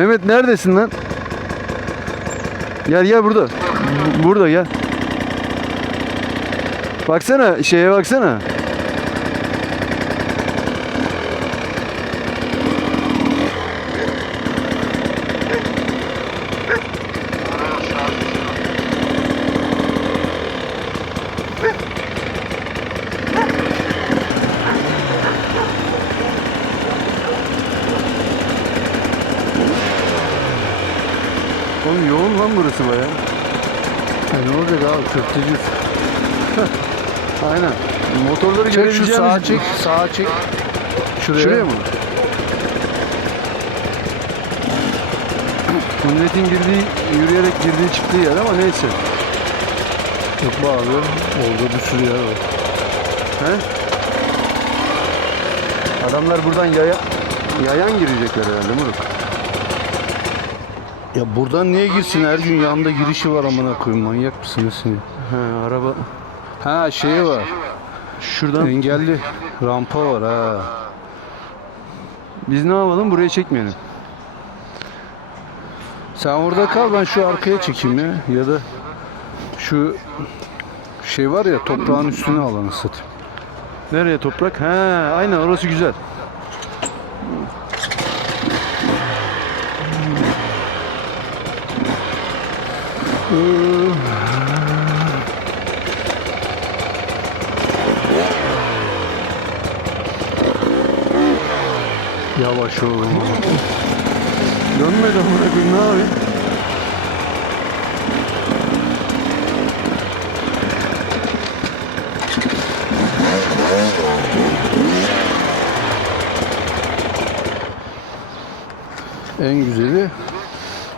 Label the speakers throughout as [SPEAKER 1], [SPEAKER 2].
[SPEAKER 1] Mehmet neredesin lan? Gel gel burada. Bu- Burada gel. Baksana şeye baksana. Oğlum yoğun lan burası baya.
[SPEAKER 2] ne olacak abi köfteci.
[SPEAKER 1] Aynen. Motorları
[SPEAKER 2] Çek şu sağa çek, sağa çek. Şuraya.
[SPEAKER 1] Şuraya mı? Milletin girdiği, yürüyerek girdiği çıktığı yer ama neyse.
[SPEAKER 2] Yok be abi. Orada bir sürü yer var.
[SPEAKER 1] He? Adamlar buradan yaya, yayan girecekler herhalde Murat.
[SPEAKER 2] Ya buradan niye girsin? Her gün yanında girişi var amına koyayım. Manyak mısın nesin?
[SPEAKER 1] He, araba
[SPEAKER 2] Ha şeyi var.
[SPEAKER 1] şuradan.
[SPEAKER 2] Engelli rampa var ha.
[SPEAKER 1] Biz ne yapalım? Buraya çekmeyelim.
[SPEAKER 2] Sen orada kal ben şu arkaya çekeyim ya. Ya da şu şey var ya toprağın üstüne alanı satayım.
[SPEAKER 1] Nereye toprak? He, aynen orası güzel.
[SPEAKER 2] Yavaş ol.
[SPEAKER 1] Dönmedi amına koyayım ne yapayım?
[SPEAKER 2] En güzeli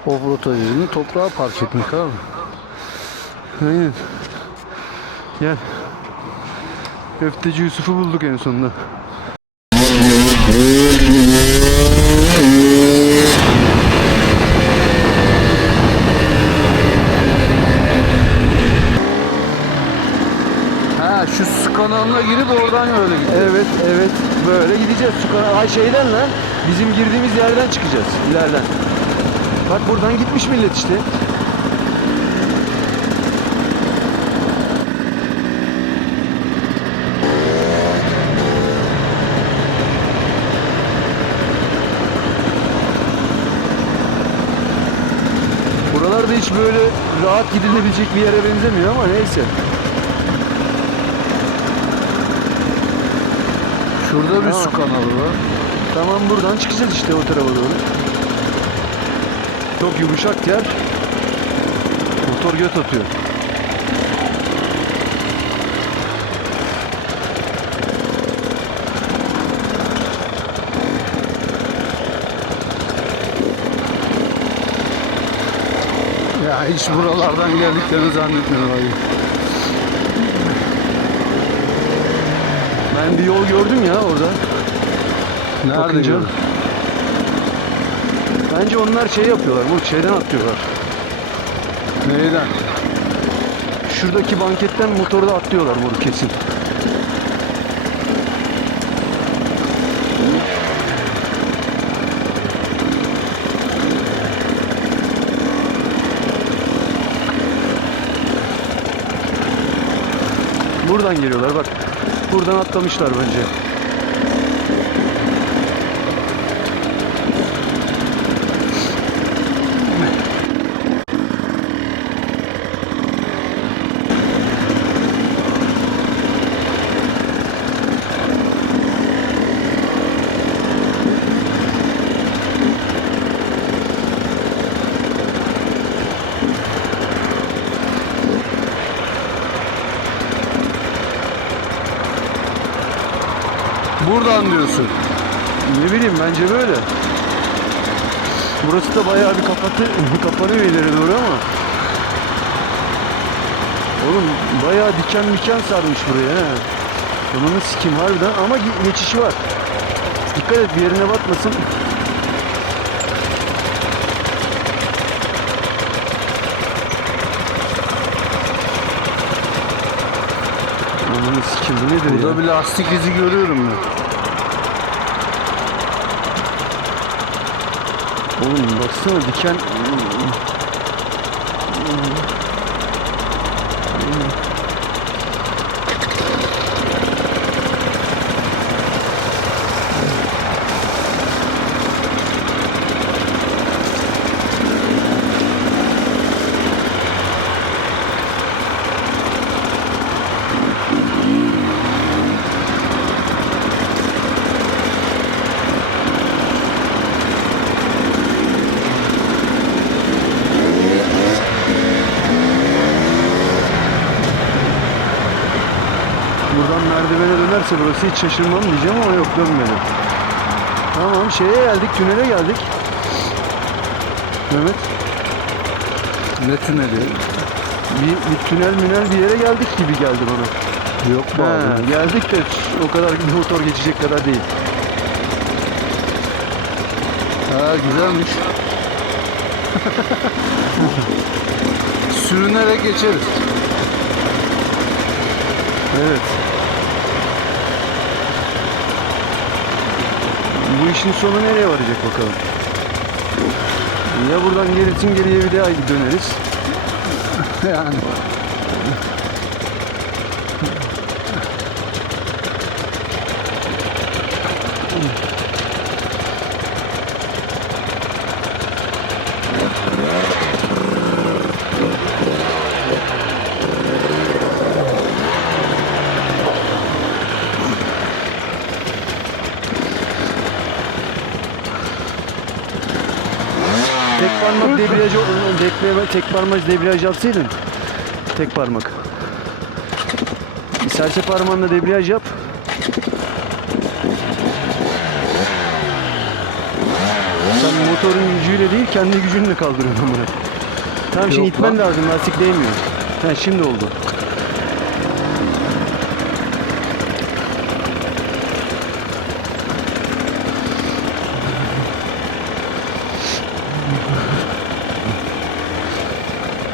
[SPEAKER 2] offroad aracını toprağa park etmek abi.
[SPEAKER 1] Aynen. Gel. Köfteci Yusuf'u bulduk en sonunda.
[SPEAKER 2] Ha şu su kanalına girip oradan öyle gidiyor.
[SPEAKER 1] Evet, evet. Böyle gideceğiz. Su kana- Ay şeyden lan. Bizim girdiğimiz yerden çıkacağız. ileriden. Bak buradan gitmiş millet işte. Hiç böyle rahat gidilebilecek bir yere benzemiyor ama neyse.
[SPEAKER 2] Şurada bir
[SPEAKER 1] Tamam.
[SPEAKER 2] su kanalı var.
[SPEAKER 1] Tamam buradan çıkacağız işte o tarafa doğru. Çok yumuşak yer. Motor göt atıyor.
[SPEAKER 2] Ya hiç buralardan geldiklerini zannetmiyorum abi.
[SPEAKER 1] Ben bir yol gördüm ya orada.
[SPEAKER 2] Nerede
[SPEAKER 1] Bakınca.
[SPEAKER 2] gördün?
[SPEAKER 1] Bence onlar şey yapıyorlar. Bu şeyden atlıyorlar.
[SPEAKER 2] Neyden?
[SPEAKER 1] Şuradaki banketten motorda atlıyorlar bunu kesin. Buradan geliyorlar bak. Buradan atlamışlar bence.
[SPEAKER 2] Buradan diyorsun.
[SPEAKER 1] Ne bileyim bence böyle. Burası da bayağı bir kapatı, kapanıyor ileri doğru ama. Oğlum bayağı diken miken sarmış buraya he. Bunun sikim harbiden ama ge- geçişi var. Dikkat et bir yerine batmasın. Ananı sikim nedir
[SPEAKER 2] Burada
[SPEAKER 1] ya?
[SPEAKER 2] bir lastik izi görüyorum ben.
[SPEAKER 1] Oğlum baksana diken buradan dönerse burası hiç şaşırmam diyeceğim ama yok dönmedi. Tamam şeye geldik tünele geldik. Mehmet
[SPEAKER 2] Ne tüneli?
[SPEAKER 1] bir, bir tünel münel bir yere geldik gibi geldi bana.
[SPEAKER 2] Yok
[SPEAKER 1] Ha,
[SPEAKER 2] abi.
[SPEAKER 1] geldik de o kadar motor geçecek kadar değil.
[SPEAKER 2] Ha güzelmiş. Sürünerek geçeriz.
[SPEAKER 1] Evet. İşin sonu nereye varacak bakalım. Ya buradan gerisin geriye bir daha döneriz.
[SPEAKER 2] yani.
[SPEAKER 1] Tek bekleme, tek parmak debriyaj yapsaydın. Tek parmak. Serçe parmağınla debriyaj yap. Sen motorun gücüyle değil kendi gücünle kaldırıyorsun bunu. Tamam şimdi
[SPEAKER 2] Yok
[SPEAKER 1] itmen
[SPEAKER 2] lan.
[SPEAKER 1] lazım lastik değmiyor. Ha şimdi oldu.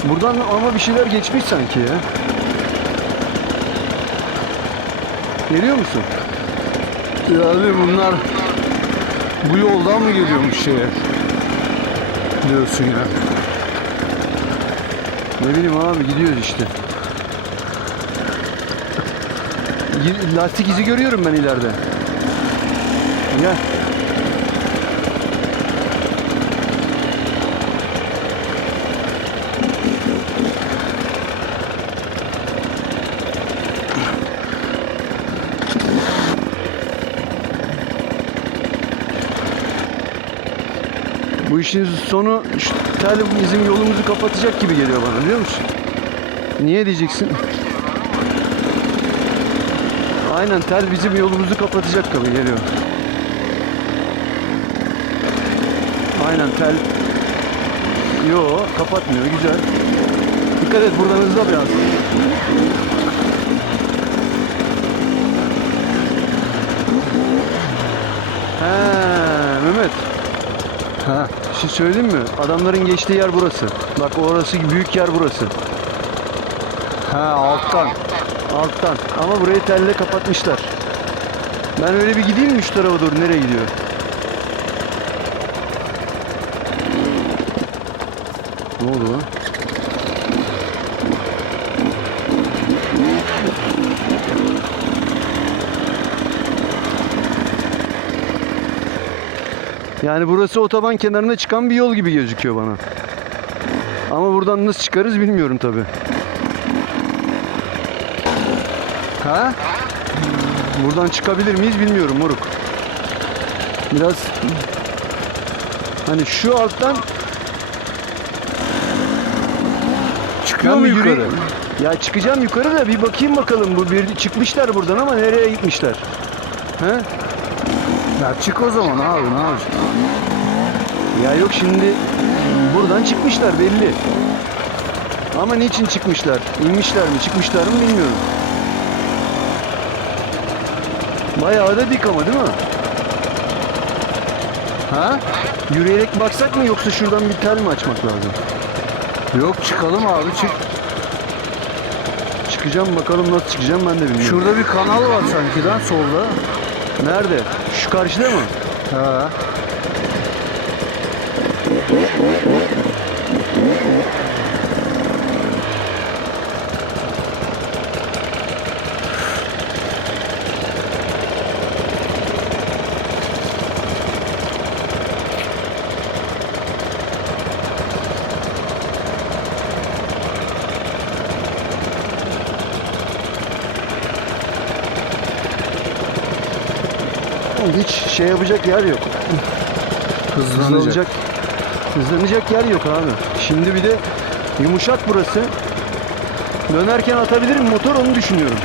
[SPEAKER 1] Buradan ama bir şeyler geçmiş sanki ya. Geliyor musun?
[SPEAKER 2] Yani bunlar bu yoldan mı geliyormuş şeye? Diyorsun ya.
[SPEAKER 1] Ne bileyim abi gidiyoruz işte. Lastik izi görüyorum ben ileride. Gel. Bu işin sonu şu tel bizim yolumuzu kapatacak gibi geliyor bana biliyor musun? Niye diyeceksin? Aynen tel bizim yolumuzu kapatacak gibi geliyor. Aynen tel Yo kapatmıyor güzel. Dikkat et buradan hızla biraz. He Mehmet.
[SPEAKER 2] Ha.
[SPEAKER 1] Bir şey söyleyeyim mi? Adamların geçtiği yer burası. Bak orası büyük yer burası.
[SPEAKER 2] Ha alttan.
[SPEAKER 1] Alttan. Ama burayı telle kapatmışlar. Ben öyle bir gideyim mi şu tarafa doğru? Nereye gidiyor? Ne oldu lan? Yani burası otoban kenarına çıkan bir yol gibi gözüküyor bana. Ama buradan nasıl çıkarız bilmiyorum tabi.
[SPEAKER 2] Ha?
[SPEAKER 1] Buradan çıkabilir miyiz bilmiyorum moruk. Biraz hani şu alttan
[SPEAKER 2] Çıkıyor mu yukarı?
[SPEAKER 1] Ya çıkacağım yukarı da bir bakayım bakalım. Bu bir çıkmışlar buradan ama nereye gitmişler? He?
[SPEAKER 2] Ya çık o zaman abi ne yapacaksın?
[SPEAKER 1] Ya yok şimdi buradan çıkmışlar belli. Ama niçin çıkmışlar? İnmişler mi, çıkmışlar mı bilmiyorum. Bayağı da dik ama değil mi?
[SPEAKER 2] Ha?
[SPEAKER 1] Yürüyerek baksak mı yoksa şuradan bir tel mi açmak lazım?
[SPEAKER 2] Yok çıkalım abi çık.
[SPEAKER 1] Çıkacağım bakalım nasıl çıkacağım ben de bilmiyorum.
[SPEAKER 2] Şurada bir kanal var sanki lan solda.
[SPEAKER 1] Nerede? Şu karşıda mı?
[SPEAKER 2] Ha.
[SPEAKER 1] Hiç şey yapacak yer yok.
[SPEAKER 2] Hızlanacak.
[SPEAKER 1] Hızlanacak, hızlanacak yer yok abi. Şimdi bir de yumuşak burası. Dönerken atabilirim motor onu düşünüyorum.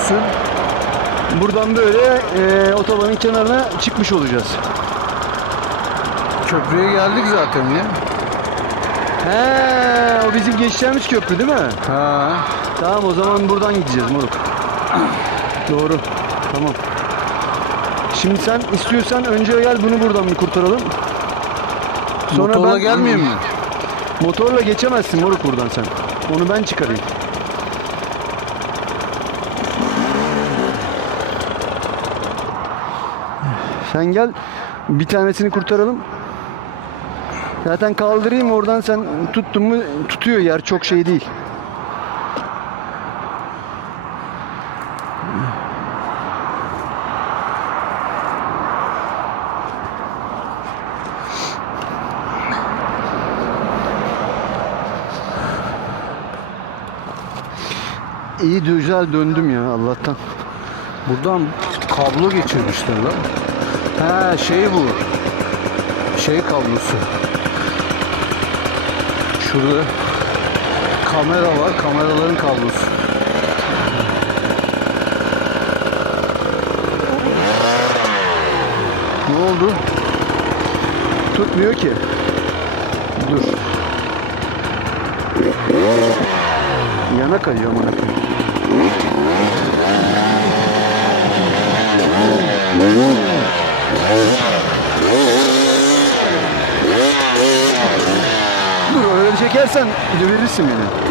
[SPEAKER 2] Ne diyorsun?
[SPEAKER 1] Buradan böyle e, otobanın kenarına çıkmış olacağız.
[SPEAKER 2] Köprüye geldik zaten ya.
[SPEAKER 1] He, o bizim geçeceğimiz köprü değil mi?
[SPEAKER 2] Ha.
[SPEAKER 1] Tamam o zaman buradan gideceğiz moruk. Doğru. Tamam. Şimdi sen istiyorsan önce gel bunu buradan bir kurtaralım.
[SPEAKER 2] Motorla gelmeyeyim mi?
[SPEAKER 1] Motorla geçemezsin moruk buradan sen. Onu ben çıkarayım. Sen gel bir tanesini kurtaralım. Zaten kaldırayım oradan sen tuttun mu tutuyor yer çok şey değil. İyi güzel döndüm ya Allah'tan.
[SPEAKER 2] Buradan kablo geçirmişler lan. Ha şey bu. Şey kablosu. Şurada kamera var. Kameraların kablosu.
[SPEAKER 1] Ne oldu? Tutmuyor ki. Dur. Yana kayıyor amına koyayım. Dur öyle çekersen döverirsin beni.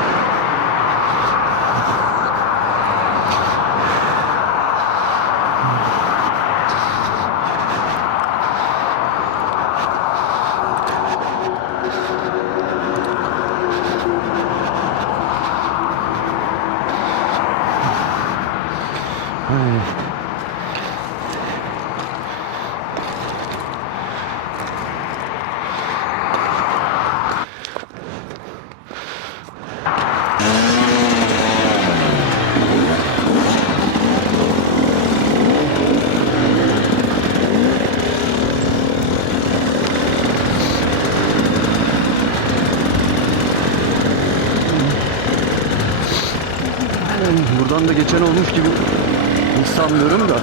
[SPEAKER 1] Buradan da geçen olmuş gibi sanmıyorum da.